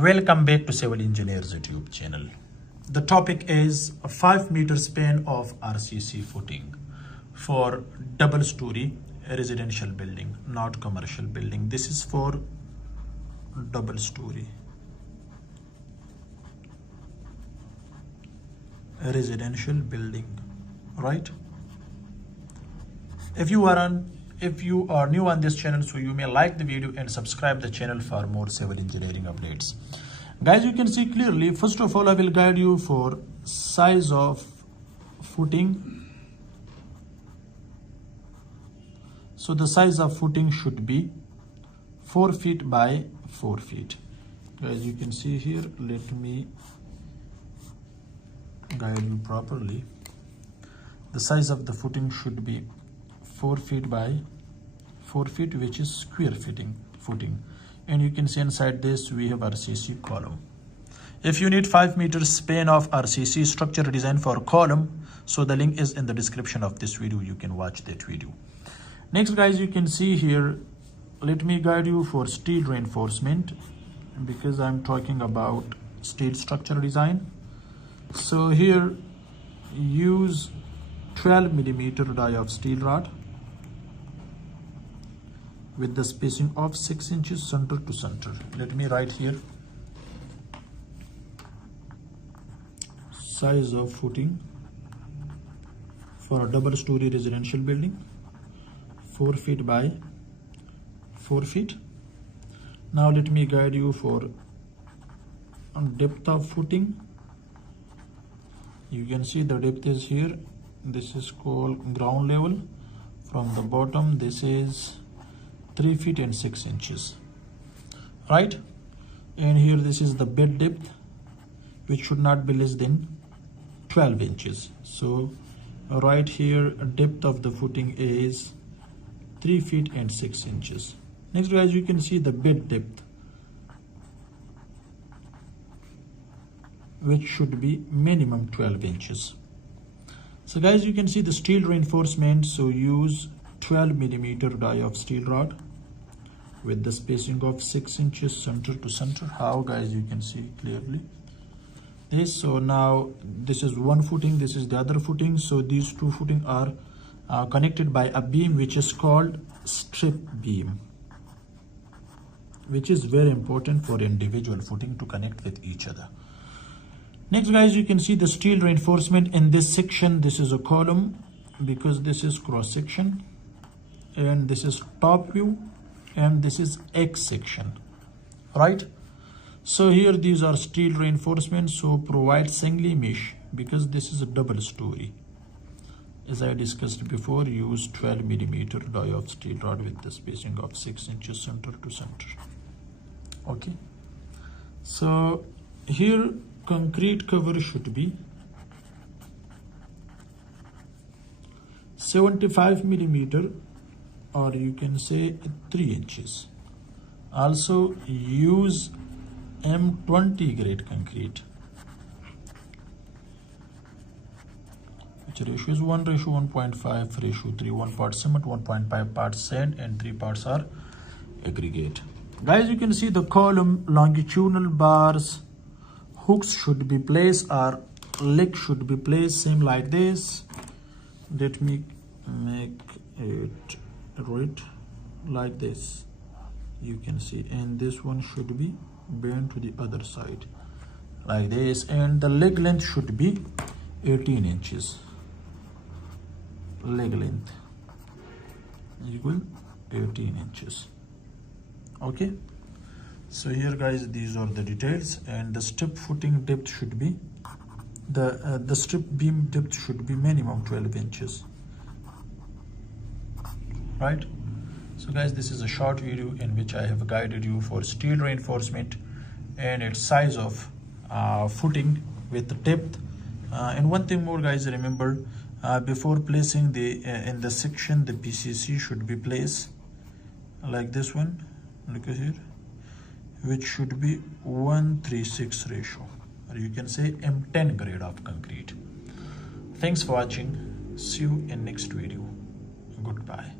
Welcome back to Civil Engineers YouTube channel. The topic is a 5-meter span of RCC footing for double-story residential building, not commercial building. This is for double-story residential building, right? If you are new on this channel, so you may like the video and subscribe the channel for more civil engineering updates. Guys, you can see clearly, first of all, I will guide you for size of footing. So the size of footing should be 4 feet by 4 feet. As you can see here, let me guide you properly. The size of the footing should be 4 feet by 4 feet, which is square footing. And you can see inside this we have RCC column. If you need 5 meters span of RCC structure design for column, so the link is in the description of this video. You can watch that video. Next, guys, you can see here, let me guide you for steel reinforcement because I'm talking about steel structure design. So here use 12 millimeter die of steel rod with the spacing of 6 inches center to center. Let me write here. Size of footing for a double-story residential building, 4 feet by 4 feet. Now let me guide you for depth of footing. You can see the depth is here. This is called ground level. From the bottom, this is 3 feet and 6 inches, right? And here this is the bed depth, which should not be less than 12 inches. So right here, depth of the footing is 3 feet and 6 inches. Next, guys, you can see the bed depth, which should be minimum 12 inches. So guys, you can see the steel reinforcement. So use 12 millimeter die of steel rod with the spacing of 6 inches center to center. How, guys, you can see clearly this. So now this is one footing, this is the other footing. So these two footing are connected by a beam which is called strip beam, which is very important for individual footing to connect with each other. Next, guys, you can see the steel reinforcement in this section. This is a column because this is cross section, and this is top view, and this is X section, right? So here these are steel reinforcements. So provide single mesh because this is a double story. As I discussed before, use 12 millimeter die of steel rod with the spacing of 6 inches center to center. Okay. So here concrete cover should be 75 millimeter, or you can say 3 inches. Also use M20 grade concrete, which ratio is 1:1.5 ratio 3, 1 part cement, 1.5 parts sand, and 3 parts are aggregate. Guys, you can see the column longitudinal bars, hooks should be placed, or leg should be placed same like this. Let me make it right like this. You can see, and this one should be bent to the other side like this, and the leg length should be 18 inches. Leg length equal 18 inches. Okay. So here, guys, these are the details, and the strip footing depth should be the strip beam depth should be minimum 12 inches, right? So guys, this is a short video in which I have guided you for steel reinforcement and its size of footing with the depth. And one thing more, guys, remember, before placing the in the section, the PCC should be placed like this one. Look at here, which should be 1:3:6 ratio, or you can say M10 grade of concrete. Thanks for watching. See you in next video. Goodbye.